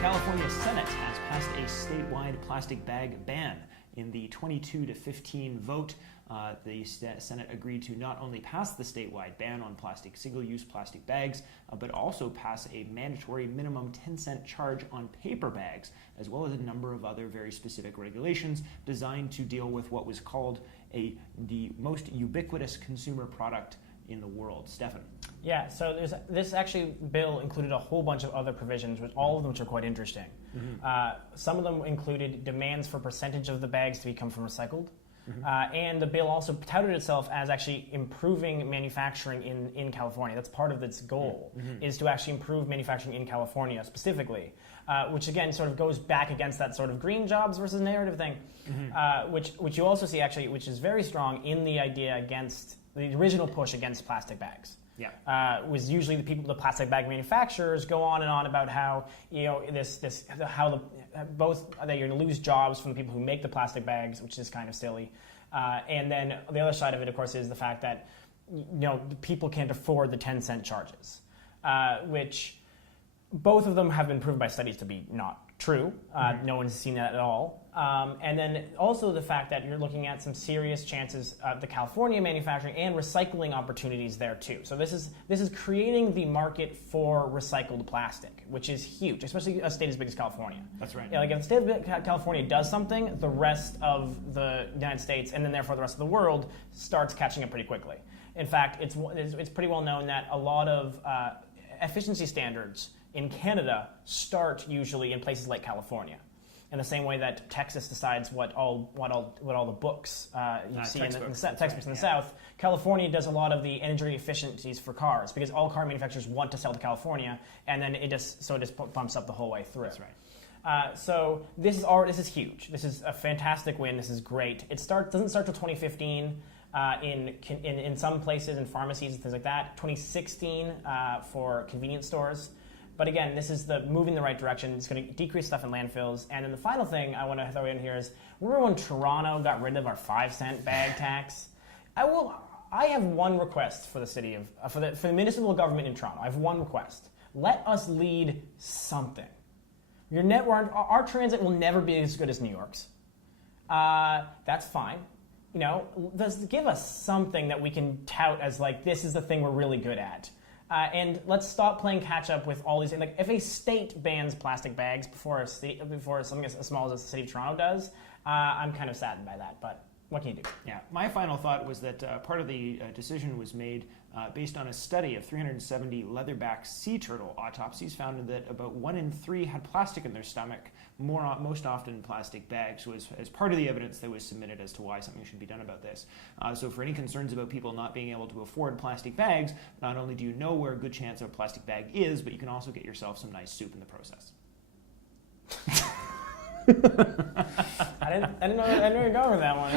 California Senate has passed a statewide plastic bag ban. In the 22-15 vote, the Senate agreed to not only pass the statewide ban on single-use plastic bags, but also pass a mandatory minimum 10-cent charge on paper bags, as well as a number of other very specific regulations designed to deal with what was called the most ubiquitous consumer product in the world. Stefan. Yeah, so this actually bill included a whole bunch of other provisions, all of them which are quite interesting. Some of them included demands for percentage of the bags to come from recycled. And the bill also touted itself as actually improving manufacturing in California. That's part of its goal, is to actually improve manufacturing in California specifically, which again sort of goes back against that sort of green jobs versus narrative thing, which you also see actually, which is very strong in the idea against the original push against plastic bags. Was usually the plastic bag manufacturers go on and on about how that you're going to lose jobs from the people who make the plastic bags, which is kind of silly. And then the other side of it, of course, is the fact that people can't afford the 10-cent charges, which both of them have been proven by studies to be not true. No one has seen that at all. And then also the fact that you're looking at some serious chances of the California manufacturing and recycling opportunities there too. So this is creating the market for recycled plastic, which is huge, especially a state as big as California. That's right. Like if the state of California does something, the rest of the United States and then therefore the rest of the world starts catching up pretty quickly. In fact, it's pretty well known that a lot of efficiency standards in Canada start usually in places like California. In the same way that Texas decides what all the books you see in the textbooks in the South, California does a lot of the energy efficiencies for cars because all car manufacturers want to sell to California, and then it just bumps up the whole way through. That's right. So this is huge. This is a fantastic win. This is great. It doesn't start till 2015 in some places in pharmacies and things like that. 2016 for convenience stores. But again, this is the move in the right direction. It's going to decrease stuff in landfills. And then the final thing I want to throw in here is, remember when Toronto got rid of our 5-cent bag tax? I have one request for the city for the municipal government in Toronto. I have one request. Let us lead something. Our transit will never be as good as New York's. That's fine. Give us something that we can tout as like, this is the thing we're really good at. And let's stop playing catch up with all these. Like, if a state bans plastic bags before something as small as the city of Toronto does, I'm kind of saddened by that. But what can you do? Yeah, my final thought was that part of the decision was made based on a study of 370 leatherback sea turtle autopsies found that about 1 in 3 had plastic in their stomach, most often plastic bags, was as part of the evidence that was submitted as to why something should be done about this. So for any concerns about people not being able to afford plastic bags, not only do you know where a good chance of a plastic bag is, but you can also get yourself some nice soup in the process. I didn't know you were going with that one.